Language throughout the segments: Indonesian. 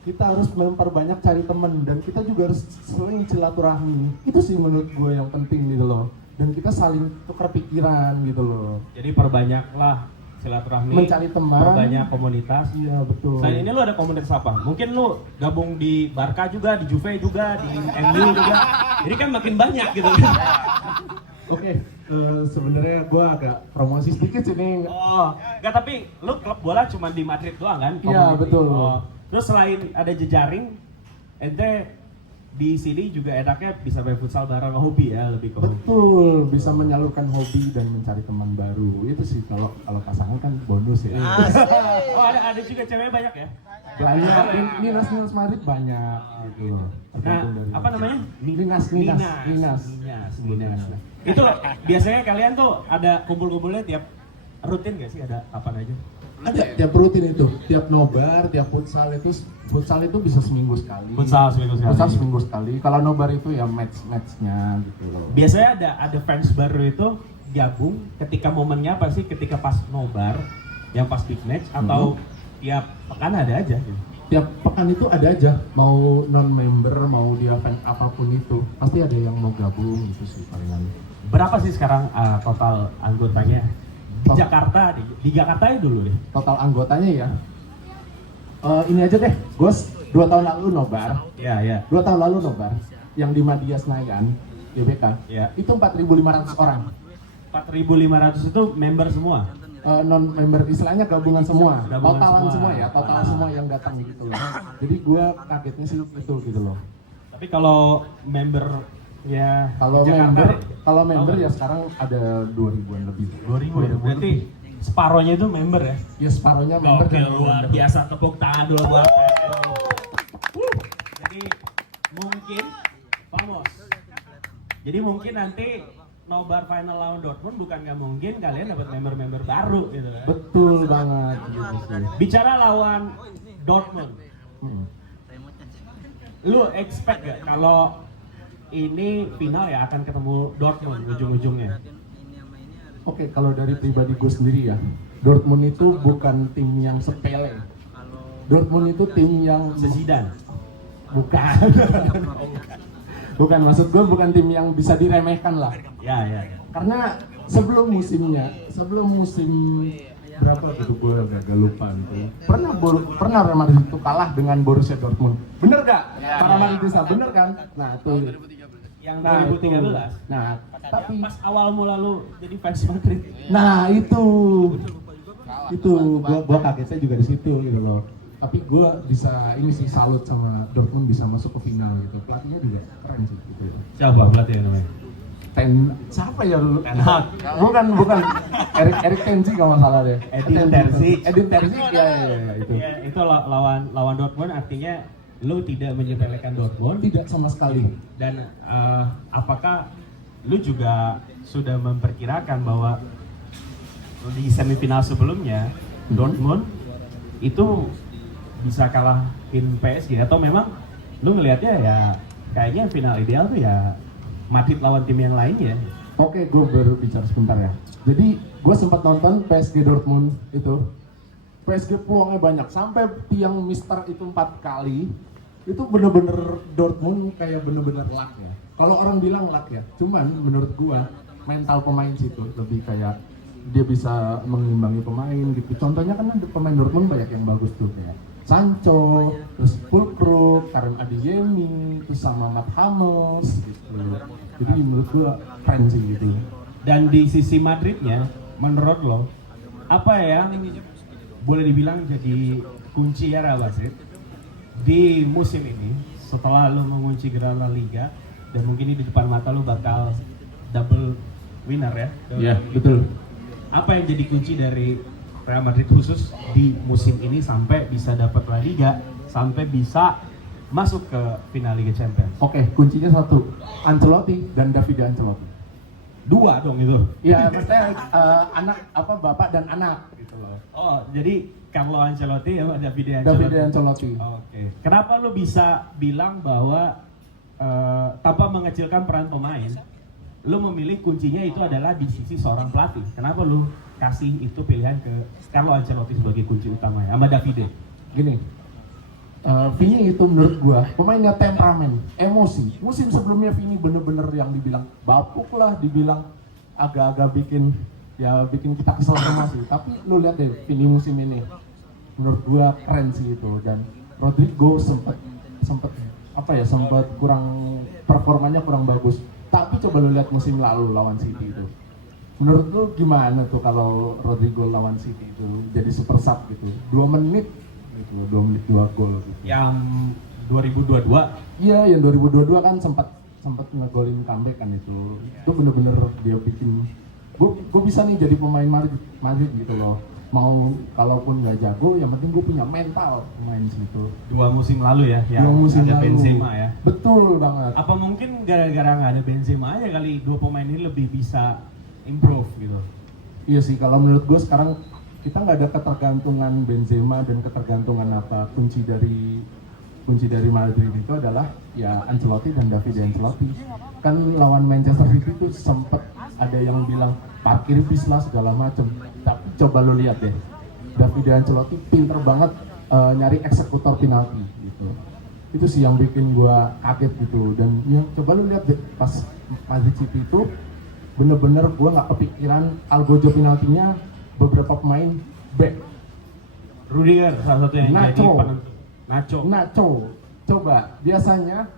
kita harus memperbanyak cari teman dan kita juga harus sering silaturahmi. Itu sih menurut gue yang penting gitu loh. Dan kita saling tukar pikiran gitu loh. Jadi perbanyaklah silaturahmi, mencari teman, perbanyak komunitas. Iya betul. Selain ini lu ada komunitas apa? Mungkin lu gabung di Barca juga, di Juve juga, di MU juga. Jadi kan makin banyak gitu. Oke, sebenarnya gue agak promosi sedikit sini. Oh, enggak, tapi lu klub bola cuma di Madrid doang kan? Iya betul. Oh. Terus selain ada jejaring, ente di sini juga enaknya bisa main futsal bareng, hobi ya, lebih ke hobi. Betul, bisa menyalurkan hobi dan mencari teman baru. Itu sih kalau pasangan kan bonus ya. Oh, ada juga cewek banyak ya? Banyak, Ninas Madrid banyak gitu. Nah, apa namanya? Ninas. Itu biasanya kalian tuh ada kumpul-kumpulnya tiap rutin gak sih? Ada apa aja? Ada tiap rutin itu, tiap nobar, tiap futsal itu bisa seminggu sekali. Futsal seminggu sekali. Kalau nobar itu ya match-matchnya gitu loh. Biasanya ada fans baru itu gabung ketika momennya apa sih? Ketika pas nobar, yang pas big match atau tiap pekan ada aja gitu. Tiap pekan itu ada aja, mau non-member, mau dia fan apapun itu, pasti ada yang mau gabung gitu sih palingan. Berapa sih sekarang total anggotanya? Di Jakarta ya dulu ya? Total anggotanya ya, ini aja deh, gue 2 tahun lalu nobar. Iya. 2 tahun lalu nobar, yang di Madia Senayan, GBK, itu 4.500 orang. 4.500 itu member semua? Non-member, istilahnya gabungan semua, Gabungan total semua yang datang gitu loh. Jadi gue kagetnya sih itu gitu loh. Tapi kalau member ya kalau member ya sekarang ada 2.000-an lebih. 2.000 ya? Berarti separohnya itu member ya? Ya separohnya member. Oke, luar biasa, tepuk tangan dulu buat Jadi mungkin vamos. Jadi mungkin nanti nobar final lawan Dortmund bukan nggak mungkin kalian dapat member-member baru gitu kan? Betul banget gitu sih. Bicara lawan Dortmund, lu expect gak kalau ini final ya akan ketemu Dortmund ujung-ujungnya? Oke, kalau dari pribadi gue sendiri ya, Dortmund itu bukan tim yang sepele. Dortmund itu tim yang Zidane? Bukan. Bukan, maksud gue bukan tim yang bisa diremehkan lah. Ya. Karena sebelum musim berapa gitu gue agak lupa gitu. Pernah Real Madrid itu kalah dengan Borussia Dortmund. Bener gak? Para Madridista bener kan? Nah itu yang 2013. Nah, tapi pas awal mula lu jadi fans Madrid. Nah itu gua kagetnya juga di situ gitu loh. Tapi gue bisa salut sama Dortmund bisa masuk ke final gitu. Pelatihnya juga keren sih gitu. Siapa pelatihnya namanya? Siapa ya dulu? Bukan. Erik Ten Hag kalau nggak salah deh. Edin Terzic ya itu. Ya, itu lawan Dortmund, artinya lu tidak menyepelekan Dortmund? Tidak sama sekali. Dan apakah lu juga sudah memperkirakan bahwa di semifinal sebelumnya Dortmund itu bisa kalahin PSG, atau memang lu ngelihatnya ya kayaknya final ideal tuh ya Madrid lawan tim yang lainnya? Oke, gue berbicara sebentar ya. Jadi gue sempat nonton PSG Dortmund itu. PSG peluangnya banyak, sampai tiang Mister itu 4 kali. Itu bener-bener Dortmund kayak bener-bener luck ya. Kalau orang bilang luck ya, cuman menurut gue mental pemain situ lebih kayak dia bisa mengimbangi pemain gitu. Contohnya kan ada pemain Dortmund banyak yang bagus tuh kayak Sancho, terus Fulkrug, Karim Adeyemi, terus sama Matt Hummels gitu. Jadi menurut gua keren sih gitu. Dan di sisi Madridnya, menurut lo, apa yang boleh dibilang jadi kunci ya Real Madrid di musim ini setelah lo mengunci gelar La Liga dan mungkin di depan mata lo bakal double winner ya? Iya, betul. Apa yang jadi kunci dari Real Madrid khusus di musim ini sampai bisa dapat La Liga, sampai bisa masuk ke final Liga Champions? Oke, kuncinya satu, Ancelotti dan Davide Ancelotti. 2 dong itu? Iya, maksudnya bapak dan anak gitu loh. Oh, jadi Carlo Ancelotti ya, Davide Ancelotti. Oke. Kenapa lu bisa bilang bahwa tanpa mengecilkan peran pemain, lu memilih kuncinya itu adalah di sisi seorang pelatih? Kenapa lu kasih itu pilihan ke Carlo Ancelotti sebagai kunci utamanya sama Davide? Gini, Vini itu menurut gua pemainnya temperamen, emosi. Musim sebelumnya Vini bener-bener yang dibilang bapuk lah, dibilang agak-agak bikin kita kesel semua sih. Tapi lu lihat deh Vini musim ini, menurut gua keren sih itu. Dan Rodrigo sempet kurang, performanya kurang bagus. Tapi coba lu lihat musim lalu lawan City itu. Menurut lu gimana tuh kalau Rodrigo lawan City itu jadi super sub gitu, 2 menit gitu, 2 menit 2 gol gitu. Yang 2022 Iya, yang 2022 kan sempat ngegolin comeback kan itu. Itu bener-bener dia bikin gue bisa nih jadi pemain Madrid gitu loh. Mau kalaupun nggak jago, yang penting gue punya mental pemain situ. 2 musim lalu ya, yang ada Benzema ya. Betul banget. Apa mungkin gara-gara nggak ada Benzema aja kali 2 pemain ini lebih bisa improve gitu? Iya sih, kalau menurut gue sekarang kita nggak ada ketergantungan Benzema dan ketergantungan apa kunci dari Madrid itu adalah ya Ancelotti dan David Ancelotti. Kan lawan Manchester City itu sempet ada yang bilang parkir bis lah segala macem. Tapi coba lo lihat deh, David Ancelotti pinter banget nyari eksekutor penalti gitu. Itu sih yang bikin gua kaget gitu. Dan ya coba lo lihat deh pas Madrid City itu bener-bener gua nggak kepikiran algojo penaltinya beberapa pemain back. Rudiger salah satu yang jadi Nacho. penentu. Nacho, coba biasanya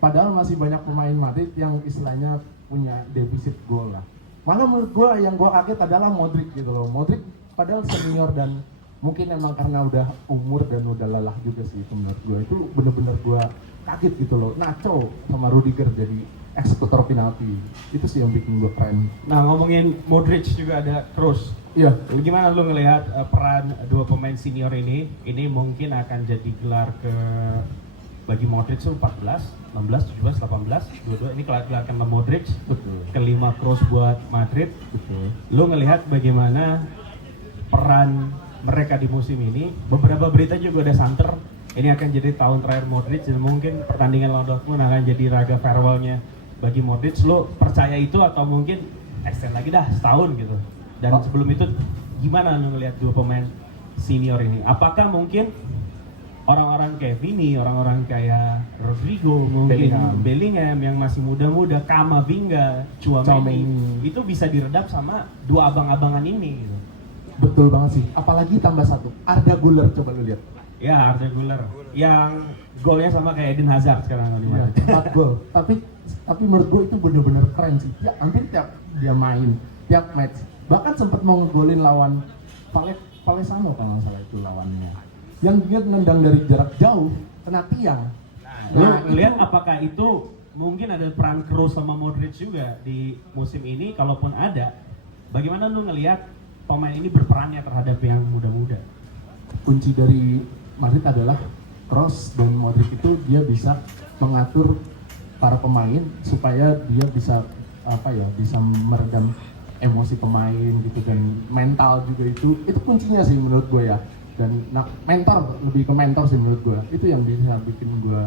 padahal masih banyak pemain Madrid yang istilahnya punya defisit gol lah. Malah menurut gue yang gue kaget adalah Modric gitu loh. Modric padahal senior dan mungkin emang karena udah umur dan udah lelah juga sih itu menurut gue. Itu bener-bener gue kaget gitu loh. Nacho sama Rudiger jadi eksekutor penalti. Itu sih yang bikin gue keren. Nah, ngomongin Modric juga ada Kroos. Iya. Gimana lu ngelihat peran 2 pemain senior ini? Ini mungkin akan jadi gelar ke bagi Modric tuh 14, 16, 17, 18, 22 ini gelar ke Modric. Betul. Kelima Kroos buat Madrid. Betul. Lu ngelihat bagaimana peran mereka di musim ini? Beberapa berita juga udah santer. Ini akan jadi tahun terakhir Modric dan mungkin pertandingan lawan Dortmund akan jadi raga farewell-nya bagi Modric. Lu percaya itu atau mungkin extend lagi dah setahun gitu? Dan sebelum itu gimana lu ngelihat 2 pemain senior ini? Apakah mungkin orang-orang kayak Vini, orang-orang kayak Rodrigo, mungkin Bellingham yang masih muda-muda, Kamavinga, Tchouaméni itu bisa diredam sama 2 abang-abangan ini gitu? Betul banget sih. Apalagi tambah 1, Arda Güler, coba lu lihat. Ya, Arda Güler yang golnya sama kayak Eden Hazard sekarang di Iya, 4 gol. Tapi menurut gue itu bener-bener keren sih. Ya, hampir tiap dia main, tiap match. Bahkan sempat mau ngegolin lawan Palesano kalau nggak salah itu lawannya. Yang dia nendang dari jarak jauh kena tiang. Nah, lihat apakah itu mungkin ada peran Kroos sama Modric juga di musim ini? Kalaupun ada, bagaimana lu ngelihat pemain ini berperannya terhadap yang muda-muda? Kunci dari Madrid adalah Kroos dan Modric itu dia bisa mengatur para pemain supaya dia bisa bisa meredam emosi pemain gitu, dan mental juga itu kuncinya sih menurut gue ya. Dan mentor, lebih ke mentor sih menurut gue, itu yang bisa bikin gue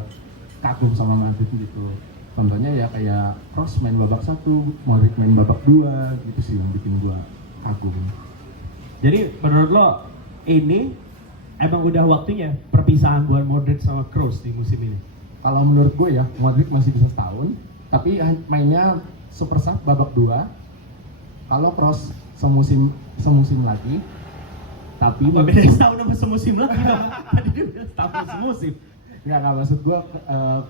kagum sama Madrid gitu. Contohnya ya kayak Kroos main babak 1, Modric main babak 2 gitu sih yang bikin gue kagum. Jadi menurut lo ini emang udah waktunya perpisahan buat Modric sama Kroos di musim ini? Kalau menurut gue ya, Modric masih bisa setahun, tapi mainnya super sub babak 2. Kalau Kroos semusim lagi, tapi beda setahun sama semusim lagi dong. Tadi dia bilang setahun semusim. Nggak maksud gue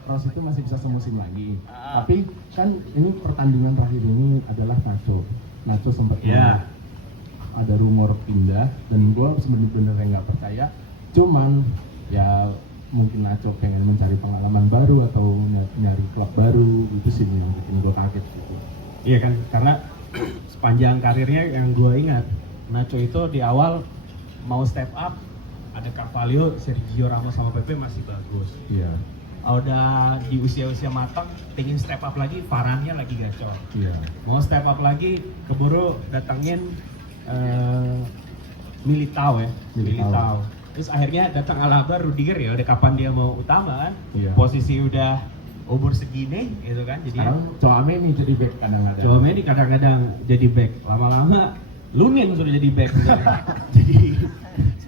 Kroos itu masih bisa semusim lagi. Tapi kan ini pertandingan terakhir ini adalah Nacho sempat ada rumor pindah, dan gue sebenarnya nggak percaya. Cuman ya mungkin Nacho pengen mencari pengalaman baru atau nyari klub baru, itu sih yang bikin gue kaget gitu. Iya kan, karena sepanjang karirnya yang gue ingat, Nacho itu di awal mau step up, ada Carvalho, Sergio Ramos sama Pepe masih bagus. Iya. Udah di usia-usia matang, pengen step up lagi, Varane-nya lagi gacor. Iya. Mau step up lagi, keburu datengin Militao. Terus akhirnya datang Alaba, Rudiger, ya udah kapan dia mau utama kan? Iya. Posisi udah umur segini gitu kan, jadi sekarang Tchouaméni jadi back kadang-kadang. Tchouaméni kadang-kadang jadi back, lama-lama Lunin sudah jadi back. Jadi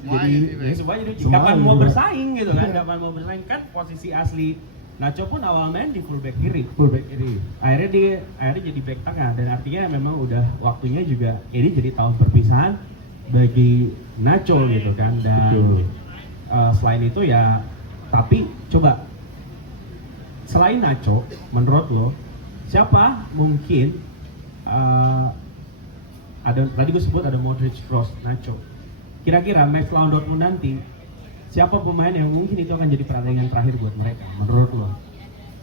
jadi ya semua jadi Semua kapan ini mau juga. bersaing gitu kan, kapan mau bersaing kan posisi asli Nacho pun awal main di fullback kiri. Fullback kiri. Akhirnya jadi back tengah dan artinya memang udah waktunya juga ini jadi tahun perpisahan bagi Nacho gitu kan dan Betul. selain itu ya tapi coba selain Nacho menurut lo siapa mungkin ada tadi gue sebut ada Modric, Kroos, Nacho. Kira-kira match lawan Dortmund nanti siapa pemain yang mungkin itu akan jadi pertandingan terakhir buat mereka menurut lo?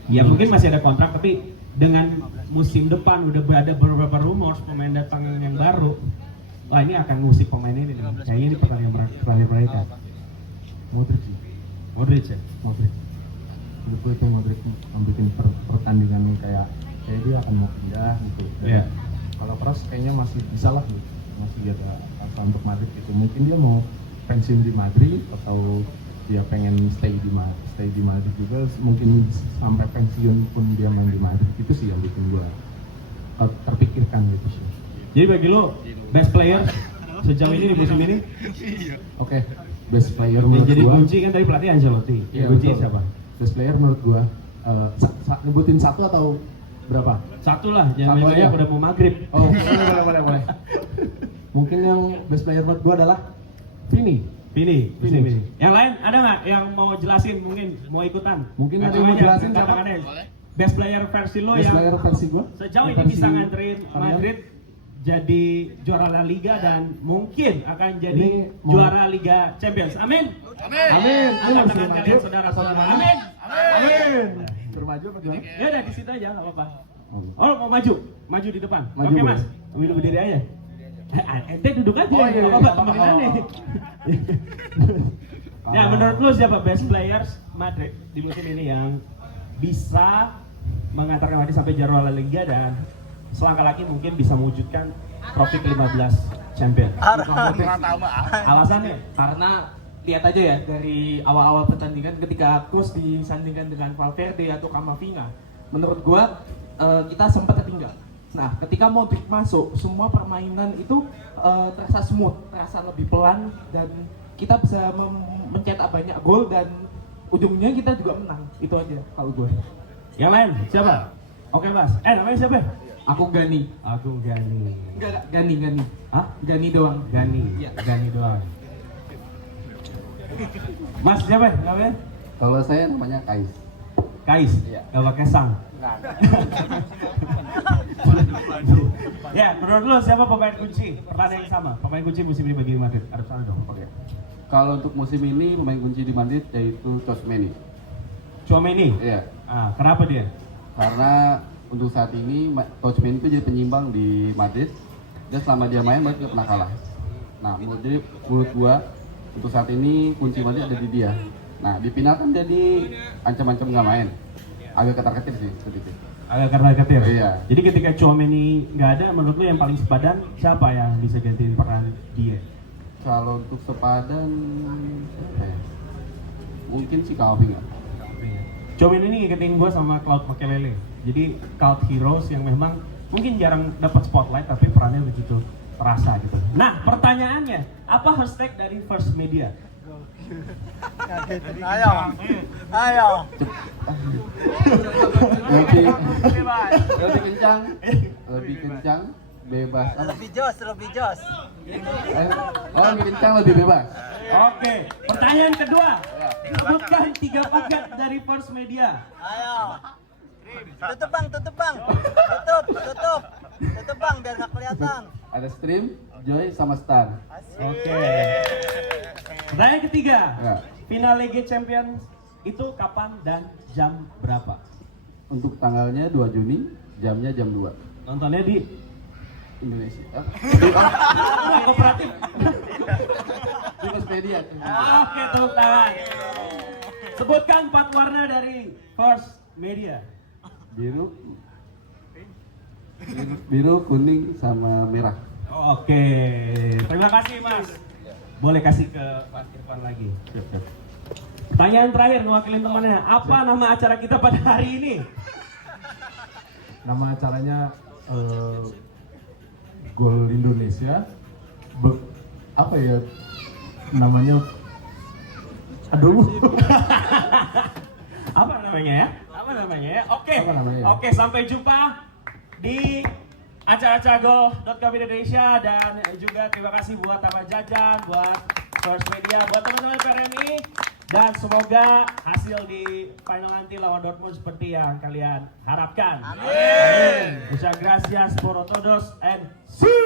Ya mungkin masih ada kontrak tapi dengan musim depan udah ada beberapa rumors pemain datang yang baru. Wah ini akan ngusik pemain ini nih. Kayaknya ini pertandingan terakhir mereka. Modric sih. Modric ya? Modric. Menurut gue itu Modric membuat pertandingan kayak dia akan mau pindah gitu. Iya. Kalau Kroos kayaknya masih bisa lah gitu. Masih ada asa untuk Madrid gitu. Mungkin dia mau pensiun di Madrid atau dia pengen stay di Madrid juga. Mungkin sampai pensiun pun dia main di Madrid. Itu sih yang bikin gue terpikirkan gitu sih. Jadi bagi lo best player sejauh ini di musim ini? Oke, best player Yang menurut jadi gua. kunci kan tadi pelatih Ancelotti. Iya, Kunci betul. siapa? Best player menurut gua nyebutin satu atau berapa? Satu lah, jangan Satu banyak aja. udah mau maghrib. Oh, boleh. Mungkin yang best player menurut gua adalah Vini. Pilih, Pilih. pilih. Yang lain ada nggak yang mau jelasin mungkin mau ikutan? Mungkin ada Langsung yang mau aja, jelasin siapa? katakan aja. Best player versi lo Best yang player versi gua. sejauh ini Versi bisa nganterin kalian. Madrid jadi juara La Liga dan mungkin akan jadi Ini mau- juara Liga Champions. Amin. Amin. Angkat tangan kalian saudara-saudara. Amin. Amin. Bermaju apa gimana? Ya udah di situ aja nggak apa-apa. Oh. Oh mau maju di depan. Maju, Oke boleh. mas, ambil berdiri aja. Ente duduk aja, Oh, iya, nggak iya, apa-apa iya. temenin Oh. aneh. Ya menurut lu siapa best players Madrid di musim ini yang bisa mengantarkan Madrid sampai juara La Liga dan selangkah lagi mungkin bisa mewujudkan trofi ke-15 champion. Alasannya? Karena lihat aja ya dari awal-awal pertandingan ketika Kroos disandingkan dengan Valverde atau Camavinga, menurut gua kita sempat tertinggal. Nah, ketika Modric masuk, semua permainan itu terasa smooth, terasa lebih pelan dan kita bisa mencetak banyak gol dan ujungnya kita juga menang. Itu aja kalau gue. Yang lain siapa? Oke mas. Namanya siapa? Aku Gani. Agung Gani. Enggak, Gani. Hah? Gani doang. Gani. Iya. Gani doang. Mas siapa namanya? Kalau saya namanya Kais. Kais. Iya. Gak pakai sang. Ya, menurut lo siapa pemain kunci? Pertanyaan yang sama. Pemain kunci musim ini bagi Madrid. Ada sana dong. Oke. Kalau untuk musim ini pemain kunci di Madrid yaitu Tchouaméni. Tchouaméni. Iya. Kenapa dia? Karena untuk saat ini Tchouaméni itu jadi penyimbang di Madrid. Dia selama dia main Madrid nggak pernah kalah. Nah, menurut gua untuk saat ini kunci Madrid ada di dia. Nah, di final kan jadi ancam-ancam nggak main. Agak ketar-ketir sih sedikit. Agak karena ketir. Iya. Jadi ketika Tchouaméni nggak ada, menurut lo yang paling sepadan siapa yang bisa gantiin peran dia? Kalau untuk sepadan siapa ya? Mungkin si Camavinga. Tchouaméni ini ngikutin gue sama Claude Makélélé. Jadi cult heroes yang memang mungkin jarang dapat spotlight tapi perannya begitu terasa gitu. Nah, pertanyaannya, apa hashtag dari First Media? Ayo. Lebih kencang, bebas. Lebih jos. Lebih kencang, lebih bebas. Oke, pertanyaan kedua. Sebutkan 3 paket dari First Media. Ayo. Tutup bang. Tutup bang biar nggak kelihatan. Ada Stream, Joy, sama Star. Oke. Pertanyaan ketiga. Ya. Final Liga Champions itu kapan dan jam berapa? Untuk tanggalnya 2 Juni, jamnya jam 2 Nontonnya di Indonesia. kooperatif. Di Media. Oke, tepuk tangan. Sebutkan 4 warna dari First Media. Biru, kuning, sama merah. Oke, terima kasih Mas. Boleh kasih ke Mas Irfan lagi. Pertanyaan terakhir mewakili temannya. Apa nama acara kita pada hari ini? Nama acaranya Gol Indonesia. Apa ya? namanya aduh Apa namanya ya? Apa namanya ya? Oke. Apa namanya ya? Oke, sampai jumpa di acara-acara Go.com Indonesia, dan juga terima kasih buat Taman Jajan, buat Source Media, buat teman-teman PRMI, dan semoga hasil di final nanti lawan Dortmund seperti yang kalian harapkan. Amin. Muchas gracias por todos and see.